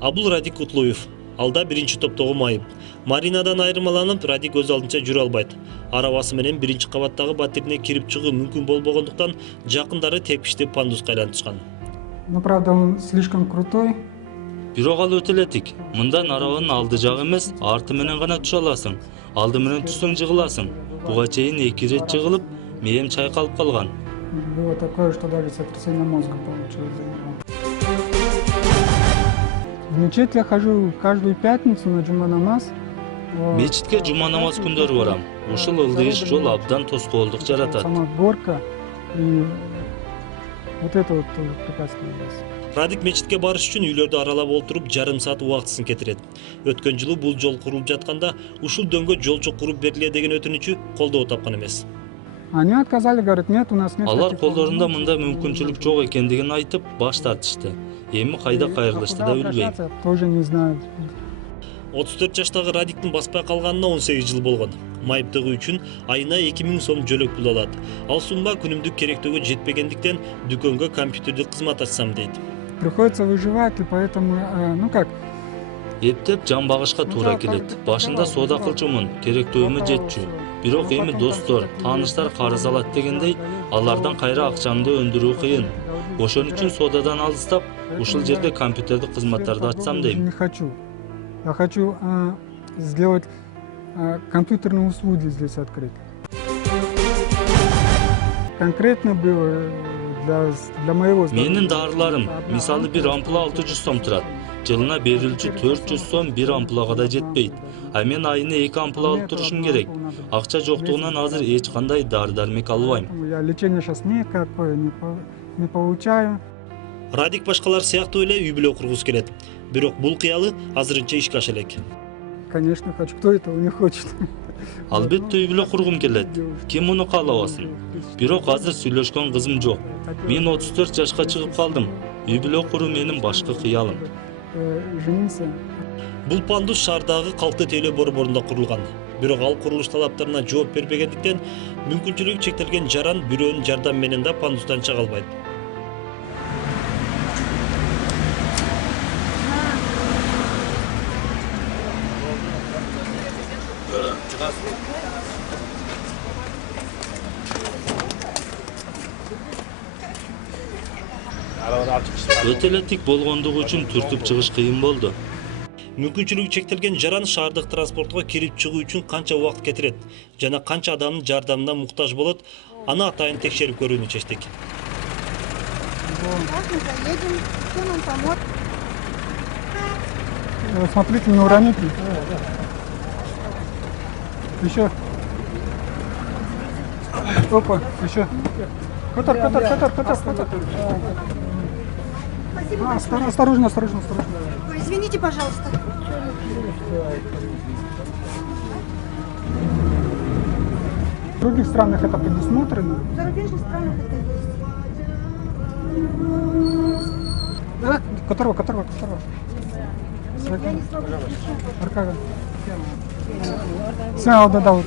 А бул Радик Кутлуев. Алда биринчи топтогу майып. Маринадан айырмаланып, Радик өз алдынча жүрө албайт. Арабасы менен биринчи кабаттагы батирине кирип чыгуу мүмкүн болбогондуктан жакындары тепкичтип пандуска айлантышкан. Но правда он слишком крутой. Бирок ал өтө элетик. Мындан арабанын алды жагы эмес, арты менен гана түшө аласың. Алды менен түшсөң жыгыласың. Буга чейин 2 рет жыгылып, мээм чайкалып калган. Было такое, что даже сотрясение мозга получилось за него. В мечеть я хожу каждую пятницу на джума намаз. Мечитке жума намаз күндөрү барам. Ушул ылдыйыш жол абдан тоскоолдук жаратат. Сама горка и вот это вот тоже препятствие здесь. Радик мечитке барыш үчүн үйлөрдү аралап олтуруп жарым саат убактысын кетирет. Өткөн жылы бул жол курулуп жатканда ушул дөңгө жолчу куруп бериле деген өтүнүчү колдоо тапкан эмес. Они отказали, говорят, нет, у нас нет. Алар таких колдорунда возможностей. мындай мүмкүнчүлүк жок экендигин айтып баш тартышты. Эми кайда кайрылышты да Куда билбейм. обращаться, тоже не знаю. 34 жаштагы Радиктин баспай калганына 18 жыл болгон. Майыптыгы үчүн айына 2000 сом жөлөк пул алат. Ал сумма күнүмдүк керектөөгө жетпегендиктен дүкөнгө компьютердик кызмат ачсам дейт. Приходится выживать, и поэтому, ну как, Эптеп жан багышка туура келет. Башында соода кылчумун, керектөөмө жетчү. Бирок эми достор, тааныштар карыз алат дегендей, алардан кайра акчаңды өндүрүү кыйын. Ошон үчүн соодадан алыстап, ушул жерде компьютердик кызматтарды ачсам дейм. не хочу. Я хочу сделать компьютерные услуги здесь открыть. Конкретно было для моего Менин дарыларым, мисалы бир ампула 600 сом турат. Жылына берилчү 400 сом бир ампулага да жетпейт. А мен айына 2 ампула алып турушум керек. Акча жоктугунан азыр эч кандай дары-дармек албайм. Я лечение сейчас никакое не получаю. Радик башкалар сыяктуу эле үй бүлө кургусу келет. Бирок бул кыялы азырынча ишке аша элек. Конечно, хочу. Кто этого не хочет? Албетте үй бүлө кургум келет. Ким муну каалабасын? Бирок азыр сүйлөшкөн кызым жок. Мен 34 жашка чыгып калдым. Үй бүлө куруу менин башкы кыялым. Жениться. Бул пандус шаардагы калкты тейлөө борборунда курулган. Бирок ал курулуш талаптарына жооп бербегендиктен мүмкүнчүлүгү чектелген жаран бирөөнүн жардамы менен да пандустан чыга албайт. Өтө эле тик болгондугу үчүн түртүп чыгыш кыйын болду. Мүмкүнчүлүгү чектелген жаран шаардык транспортко кирип чыгуу үчүн канча убакыт кетирет жана канча адамдын жардамына муктаж болот, аны атайын текшерип көрүүнү чечтик. Заедем, кто нам поможет? Смотрите, не уроните. Еще. Опа, еще. Котор. Спасибо. Осторожно. Ой, извините, пожалуйста. В других странах это предусмотрено. В зарубежных странах это есть. Которого. Я не смогу. Аркада. Все, да, вот.